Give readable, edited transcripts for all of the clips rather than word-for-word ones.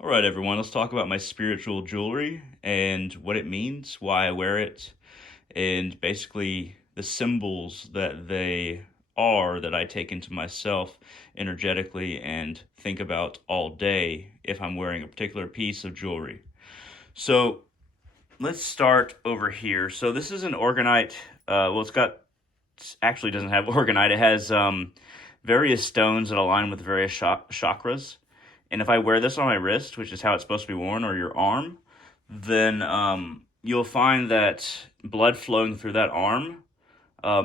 All right, everyone, let's talk about my spiritual jewelry and what it means, why I wear it, and basically the symbols that they are that I take into myself energetically and think about all day if I'm wearing a particular piece of jewelry. So let's start over here. So this is an orgonite. It's got actually doesn't have orgonite. It has various stones that align with various chakras. And if I wear this on my wrist, which is how it's supposed to be worn, or your arm, then you'll find that blood flowing through that arm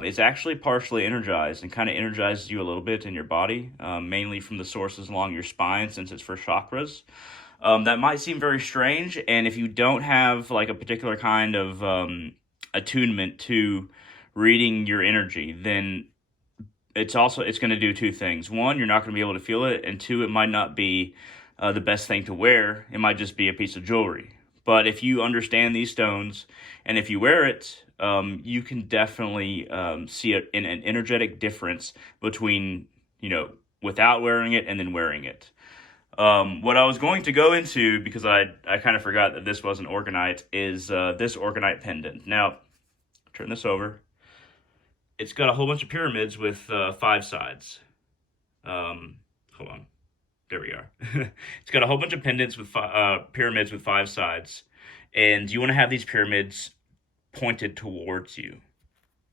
is actually partially energized and kind of energizes you a little bit in your body, mainly from the sources along your spine since it's for chakras. That might seem very strange, and if you don't have like a particular kind of attunement to reading your energy, then it's going to do two things. One, you're not going to be able to feel it, and two, it might not be the best thing to wear. It might just be a piece of jewelry. But if you understand these stones, and if you wear it, you can definitely see an energetic difference between without wearing it and then wearing it. What I was going to go into, because I kind of forgot that this wasn't orgonite, is this orgonite pendant. Now, turn this over. It's got a whole bunch of pyramids with 5 sides. Hold on. There we are. It's got a whole bunch of pendants with pyramids with 5 sides. And you want to have these pyramids pointed towards you.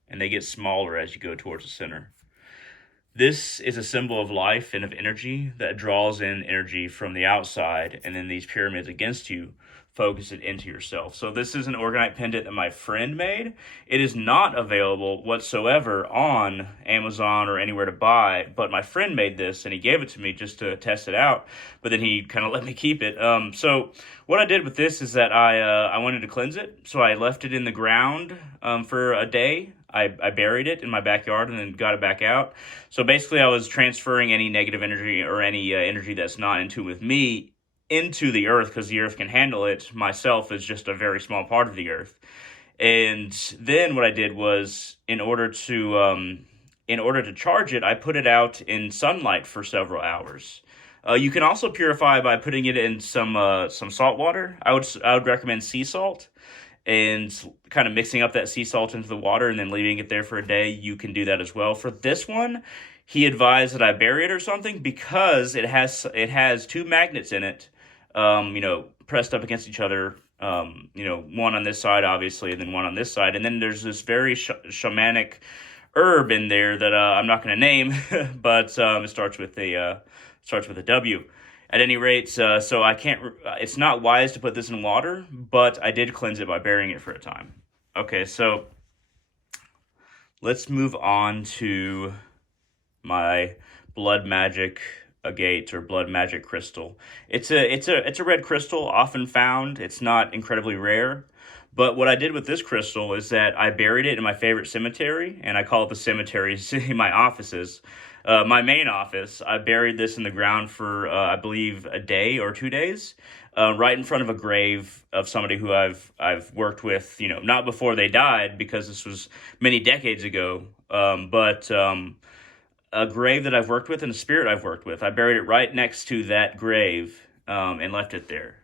And they get smaller as you go towards the center. This is a symbol of life and of energy that draws in energy from the outside. And then these pyramids against you focus it into yourself. So this is an orgonite pendant that my friend made. It is not available whatsoever on Amazon or anywhere to buy, but my friend made this and he gave it to me just to test it out, but then he kind of let me keep it. So what I did with this is that I wanted to cleanse it, so I left it in the ground for a day. I buried it in my backyard and then got it back out. So basically I was transferring any negative energy or any energy that's not in tune with me into the earth, because the earth can handle it. Myself is just a very small part of the earth. And then what I did was, in order to charge it, I put it out in sunlight for several hours. You can also purify by putting it in some salt water. I would recommend sea salt, and kind of mixing up that sea salt into the water and then leaving it there for a day. You can do that as well. For this one, he advised that I bury it or something because it has 2 magnets in it, pressed up against each other. One on this side, obviously, and then one on this side. And then there's this very shamanic herb in there that I'm not going to name, but it starts with a W. At any rate, so I can't. It's not wise to put this in water, but I did cleanse it by burying it for a time. Okay, so let's move on to my blood magic agate or blood magic crystal. It's a red crystal, often found. It's not incredibly rare. But what I did with this crystal is that I buried it in my favorite cemetery, and I call it the cemetery in my offices. My main office, I buried this in the ground for, I believe, a day or 2 days, right in front of a grave of somebody who I've worked with, not before they died, because this was many decades ago, but a grave that I've worked with and a spirit I've worked with. I buried it right next to that grave, and left it there.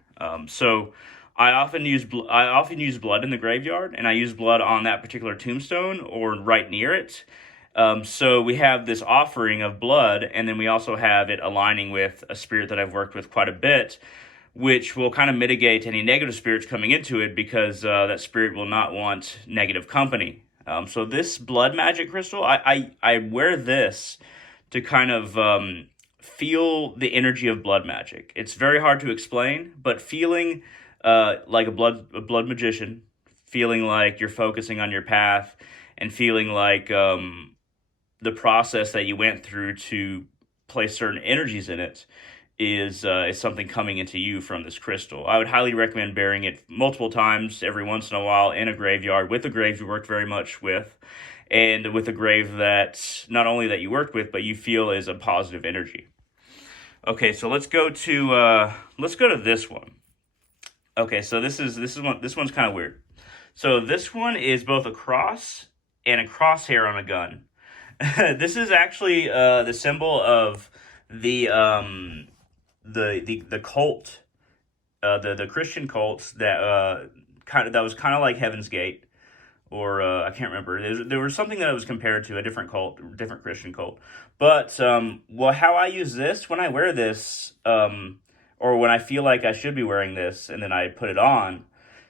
So I often use blood in the graveyard, and I use blood on that particular tombstone or right near it. So we have this offering of blood, and then we also have it aligning with a spirit that I've worked with quite a bit, which will kind of mitigate any negative spirits coming into it, because that spirit will not want negative company. So this blood magic crystal, I wear this to kind of feel the energy of blood magic. It's very hard to explain, but feeling like a blood magician, feeling like you're focusing on your path, and feeling like the process that you went through to place certain energies in it is something coming into you from this crystal. I would highly recommend burying it multiple times, every once in a while, in a graveyard, with a grave you worked very much with, and with a grave that not only that you worked with, but you feel is a positive energy. Okay, so let's go to this one. Okay, so this one's kind of weird. So this one is both a cross and a crosshair on a gun. This is actually the symbol of the cult the Christian cults that that was kind of like Heaven's Gate, or I can't remember. There was something that it was compared to, a different cult, different Christian cult. But well, how I use this when I wear this, or when I feel like I should be wearing this, and then I put it on,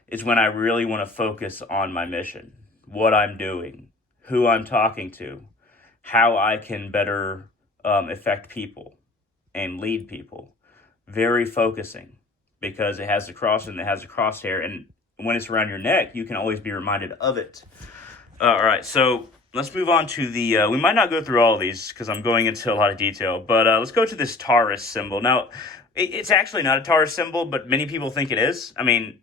is when I really want to focus on my mission, what I'm doing, who I'm talking to, how I can better affect people and lead people. Very focusing, because it has the cross and it has the crosshair, and when it's around your neck, you can always be reminded of it. All right, so let's move on to the, we might not go through all of these because I'm going into a lot of detail, but let's go to this Taurus symbol. Now, it's actually not a Taurus symbol, but many people think it is. I mean,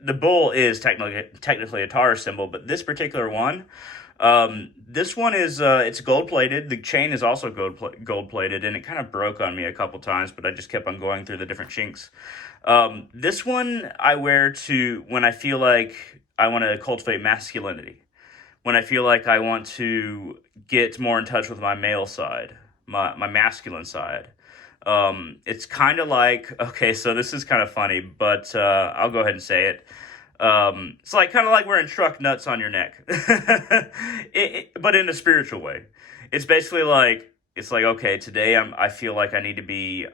the bull is technically a Taurus symbol, but this particular one, this one is, it's gold-plated. The chain is also gold-plated, and it kind of broke on me a couple times, but I just kept on going through the different chinks. This one I wear to when I feel like I want to cultivate masculinity, when I feel like I want to get more in touch with my male side, my masculine side. It's kind of like, okay, so this is kind of funny, but I'll go ahead and say it. It's like kind of like wearing truck nuts on your neck, but in a spiritual way. It's basically like, it's like, okay, today I feel like I need to be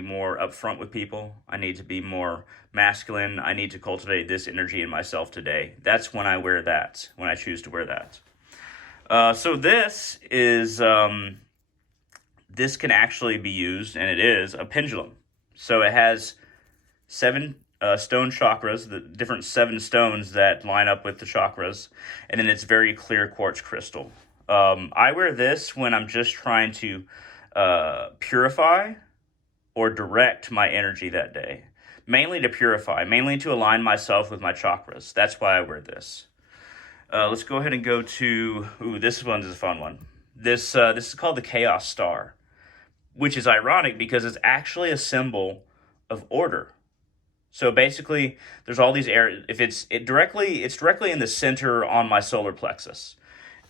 more upfront with people. I need to be more masculine. I need to cultivate this energy in myself today. That's when I wear that, when I choose to wear that. So this is, this can actually be used, and it is, a pendulum. So it has 7 stone chakras, the different 7 stones that line up with the chakras, and then it's very clear quartz crystal. I wear this when I'm just trying to purify or direct my energy that day. Mainly to purify, mainly to align myself with my chakras. That's why I wear this. Let's go ahead and go to, this one's a fun one. This is called the Chaos Star, which is ironic because it's actually a symbol of order. So basically, there's all these areas. If it's directly in the center on my solar plexus.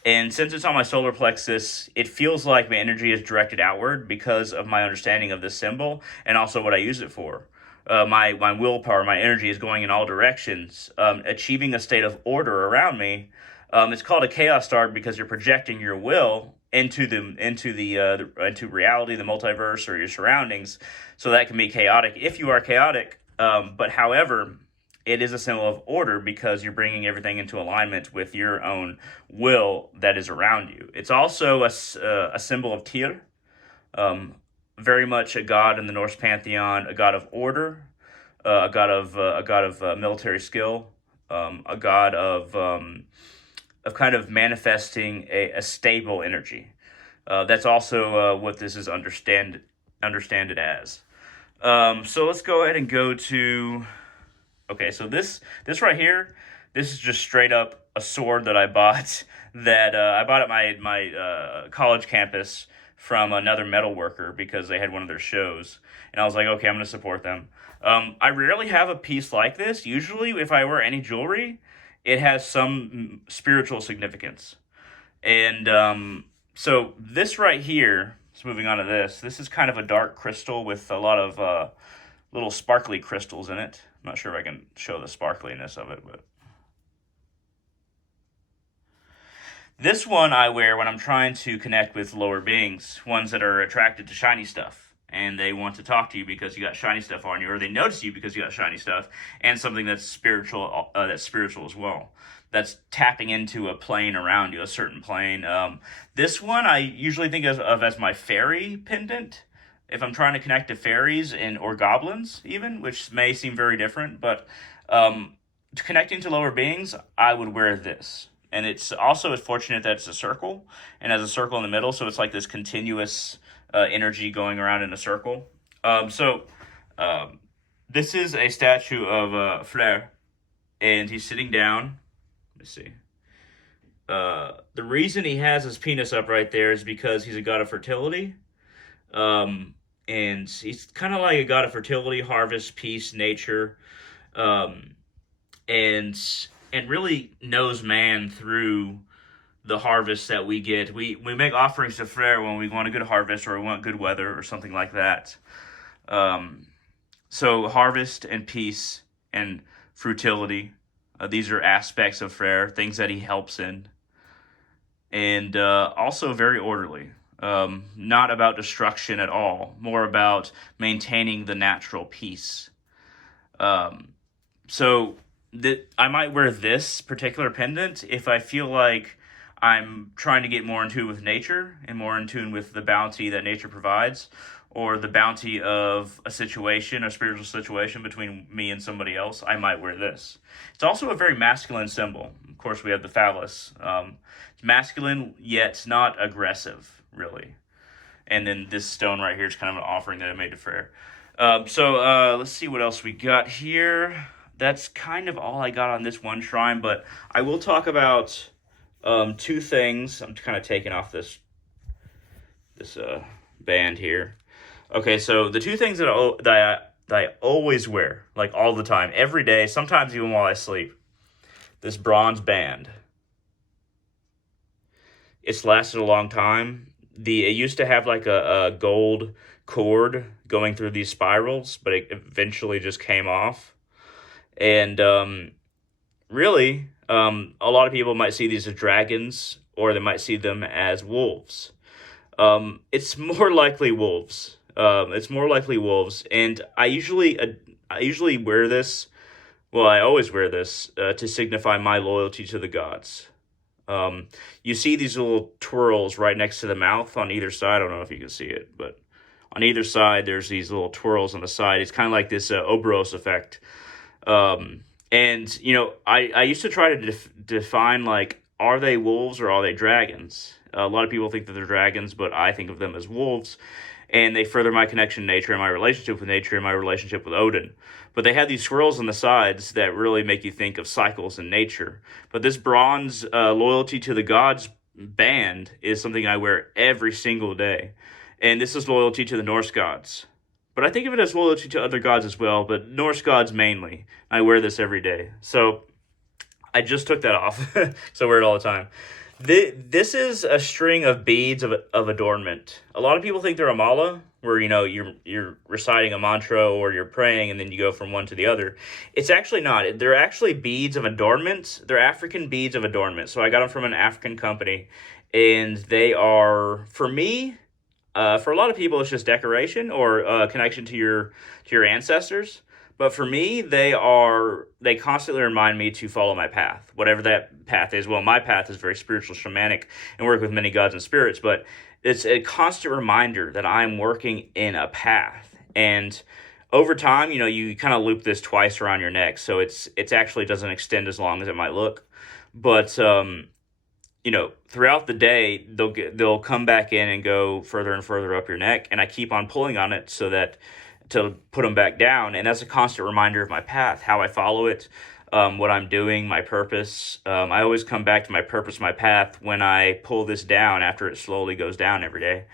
And since it's on my solar plexus, it feels like my energy is directed outward because of my understanding of this symbol and also what I use it for. My willpower, my energy is going in all directions, achieving a state of order around me. It's called a chaos star because you're projecting your will into reality, the multiverse, or your surroundings, so that can be chaotic if you are chaotic. But however, it is a symbol of order because you're bringing everything into alignment with your own will that is around you. It's also a symbol of Tyr, very much a god in the Norse pantheon, a god of order, a god of military skill, a god of kind of manifesting a stable energy. That's also what this is understand it as. So let's go ahead and go to. Okay, so this right here, this is just straight up a sword that I bought at my college campus from another metal worker because they had one of their shows, and I was like, okay, I'm going to support them. I rarely have a piece like this. Usually, if I wear any jewelry, it has some spiritual significance, and so this right here. So moving on to this is kind of a dark crystal with a lot of little sparkly crystals in it. I'm not sure if I can show the sparkliness of it, but this one I wear when I'm trying to connect with lower beings, ones that are attracted to shiny stuff, and they want to talk to you because you got shiny stuff on you, or they notice you because you got shiny stuff, and something that's spiritual as well. That's tapping into a plane around you, a certain plane. This one I usually think of as my fairy pendant, if I'm trying to connect to fairies or goblins even, which may seem very different, but connecting to lower beings, I would wear this. And it's also fortunate that it's a circle, and has a circle in the middle, so it's like this continuous energy going around in a circle. This is a statue of Fleur, and he's sitting down. Let me see. The reason he has his penis up right there is because he's a god of fertility. And he's kind of like a god of fertility, harvest, peace, nature, and really knows man through the harvest that we get. We make offerings to Frere when we want a good harvest or we want good weather or something like that. So harvest and peace and frutility, these are aspects of Freyr, things that he helps in, and also very orderly. Not about destruction at all, more about maintaining the natural peace. Um, so I might wear this particular pendant if I feel like I'm trying to get more in tune with nature and more in tune with the bounty that nature provides, or the bounty of a situation, a spiritual situation between me and somebody else. I might wear this. It's also a very masculine symbol. Of course, we have the phallus. It's masculine, yet not aggressive, really. And then this stone right here is kind of an offering that I made to Freyr. So let's see what else we got here. That's kind of all I got on this one shrine, but I will talk about two things. I'm kind of taking off this band here. Okay, so the two things that I always wear, like all the time, every day, sometimes even while I sleep. This bronze band. It's lasted a long time. It used to have like a gold cord going through these spirals, but it eventually just came off. And really, a lot of people might see these as dragons, or they might see them as wolves. It's more likely wolves. And I usually wear this. Well, I always wear this to signify my loyalty to the gods. You see these little twirls right next to the mouth on either side. I don't know if you can see it, but on either side, there's these little twirls on the side. It's kind of like this Oberos effect. And, I used to try to define, like, are they wolves or are they dragons? A lot of people think that they're dragons, but I think of them as wolves. And they further my connection to nature and my relationship with nature and my relationship with Odin. But they have these swirls on the sides that really make you think of cycles in nature. But this bronze loyalty to the gods band is something I wear every single day. And this is loyalty to the Norse gods. But I think of it as loyalty to other gods as well, but Norse gods mainly. I wear this every day. So I just took that off, so I wear it all the time. This is a string of beads of adornment. A lot of people think they're a mala, where you're reciting a mantra or you're praying and then you go from one to the other. It's actually not. They're actually beads of adornment. They're African beads of adornment. So I got them from an African company, and they are, for me, for a lot of people, it's just decoration or connection to your ancestors. But for me, they constantly remind me to follow my path, whatever that path is. Well, my path is very spiritual, shamanic, and work with many gods and spirits, but it's a constant reminder that I'm working in a path. And over time, you kind of loop this twice around your neck, so it's actually doesn't extend as long as it might look. But throughout the day, they'll come back in and go further and further up your neck, and I keep on pulling on it to put them back down, and that's a constant reminder of my path, how I follow it, what I'm doing, my purpose. I always come back to my purpose, my path, when I pull this down after it slowly goes down every day.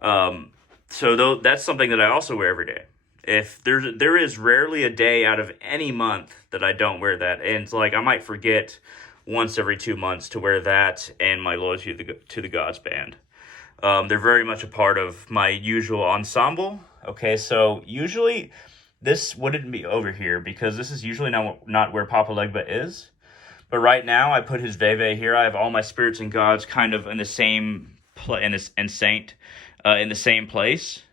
So that's something that I also wear every day. If there is rarely a day out of any month that I don't wear that, and it's like I might forget once every 2 months to wear that and my loyalty to the gods band. They're very much a part of my usual ensemble. Okay, so usually this wouldn't be over here because this is usually not where Papa Legba is. But right now I put his Veve here. I have all my spirits and gods kind of in the same and saint in the same place.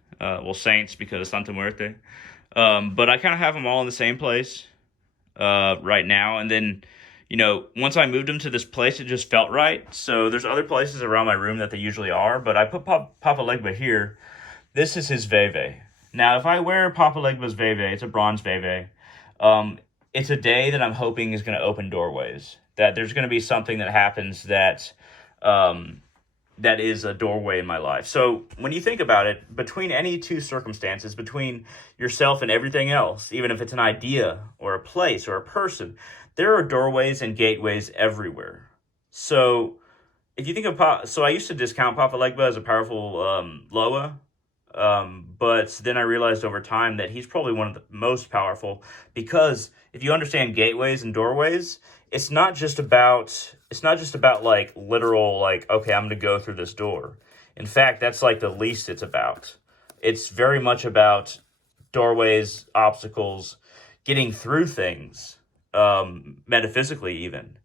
Saints because of Santa Muerte. But I kind of have them all in the same place right now. And then, once I moved them to this place, it just felt right. So there's other places around my room that they usually are, but I put Papa Legba here. This is his Veve. Now, if I wear Papa Legba's Veve, it's a bronze Veve, it's a day that I'm hoping is going to open doorways. That there's going to be something that happens that is a doorway in my life. So when you think about it, between any two circumstances, between yourself and everything else, even if it's an idea or a place or a person, there are doorways and gateways everywhere. So if you think of so I used to discount Papa Legba as a powerful Loa, but then I realized over time that he's probably one of the most powerful, because if you understand gateways and doorways, it's not just about like literal, like, okay, I'm going to go through this door. In fact, that's like the least it's about. It's very much about doorways, obstacles, getting through things, metaphysically even.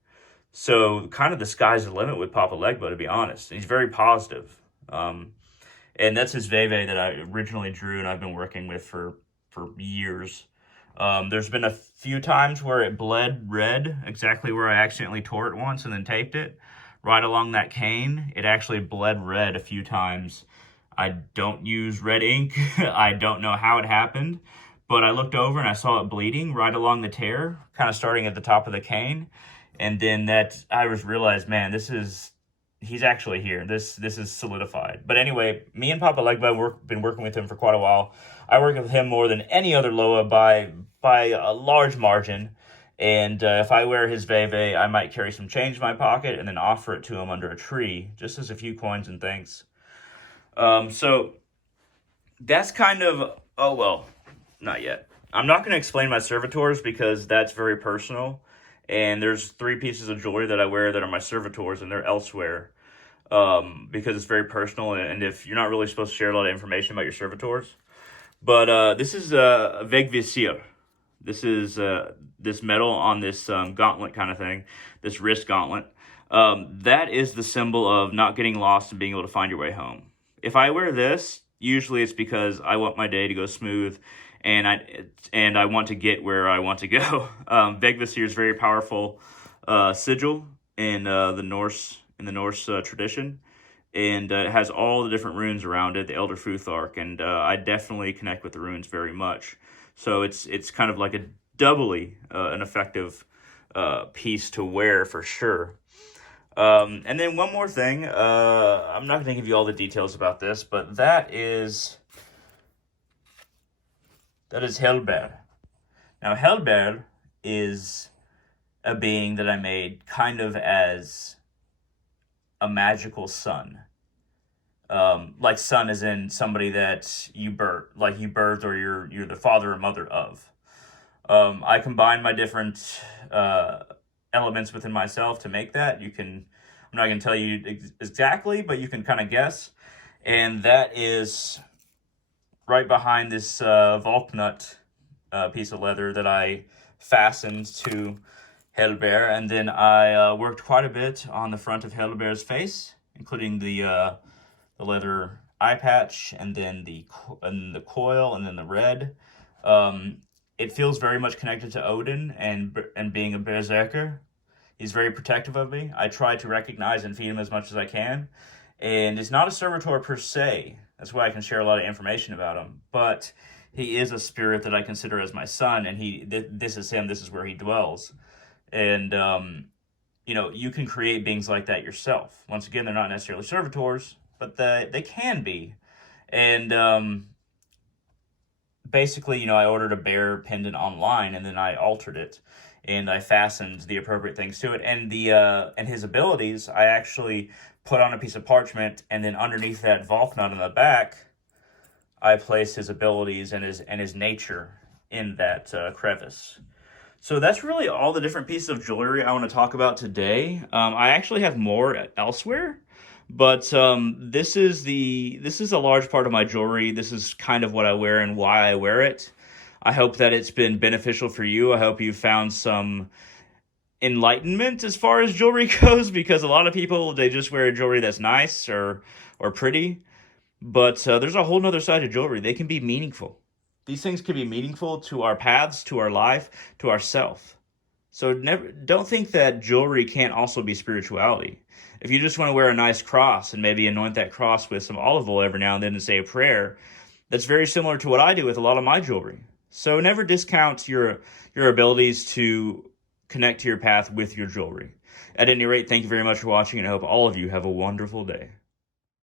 So kind of the sky's the limit with Papa Legba, to be honest. He's very positive. And that's his Veve that I originally drew and I've been working with for years. There's been a few times where it bled red, exactly where I accidentally tore it once and then taped it. Right along that cane, it actually bled red a few times. I don't use red ink. I don't know how it happened, but I looked over and I saw it bleeding right along the tear, kind of starting at the top of the cane. And then I realized, man, he's actually here. This is solidified. But anyway, me and Papa Legba been working with him for quite a while. I work with him more than any other Loa by a large margin. And if I wear his Veve, I might carry some change in my pocket and then offer it to him under a tree, just as a few coins and thanks. So that's kind of, oh well, not yet. I'm not going to explain my servitors because that's very personal. And there's 3 pieces of jewelry that I wear that are my servitors, and they're elsewhere because it's very personal. And if you're not really supposed to share a lot of information about your servitors, but this is a Vegvisir. This is this metal on this gauntlet kind of thing, this wrist gauntlet. That is the symbol of not getting lost and being able to find your way home. If I wear this, usually it's because I want my day to go smooth. And I want to get where I want to go. Vegvisir is very powerful sigil in the Norse tradition, and it has all the different runes around it, the Elder Futhark, and I definitely connect with the runes very much. So it's kind of like a doubly an effective piece to wear for sure. And then one more thing, I'm not going to give you all the details about this, but that is Helber. Now, Helber is a being that I made kind of as a magical son. Like son as in somebody that you birthed or you're the father or mother of. I combine my different elements within myself to make that. I'm not going to tell you exactly, but you can kind of guess. And that is right behind this Volknut piece of leather that I fastened to Helber, and then I worked quite a bit on the front of Helber's face, including the leather eye patch, and then the coil, and then the red. It feels very much connected to Odin and being a berserker. He's very protective of me. I try to recognize and feed him as much as I can, and it's not a servitor per se. That's why I can share a lot of information about him. But he is a spirit that I consider as my son, and this is him. This is where he dwells. And, you can create beings like that yourself. Once again, they're not necessarily servitors, but they can be. And basically, I ordered a bear pendant online, and then I altered it. And I fastened the appropriate things to it. And and his abilities, I actually put on a piece of parchment, and then underneath that Volknut on the back, I placed his abilities and his nature in that crevice. So that's really all the different pieces of jewelry I want to talk about today. I actually have more elsewhere, but this is a large part of my jewelry. This is kind of what I wear and why I wear it. I hope that it's been beneficial for you. I hope you found some enlightenment as far as jewelry goes, because a lot of people, they just wear jewelry that's nice or pretty, but there's a whole nother side of jewelry. They can be meaningful. These things can be meaningful to our paths, to our life, to ourself. So don't think that jewelry can't also be spirituality. If you just want to wear a nice cross and maybe anoint that cross with some olive oil every now and then and say a prayer, that's very similar to what I do with a lot of my jewelry. So never discount your abilities to connect to your path with your jewelry. At any rate, thank you very much for watching, and I hope all of you have a wonderful day.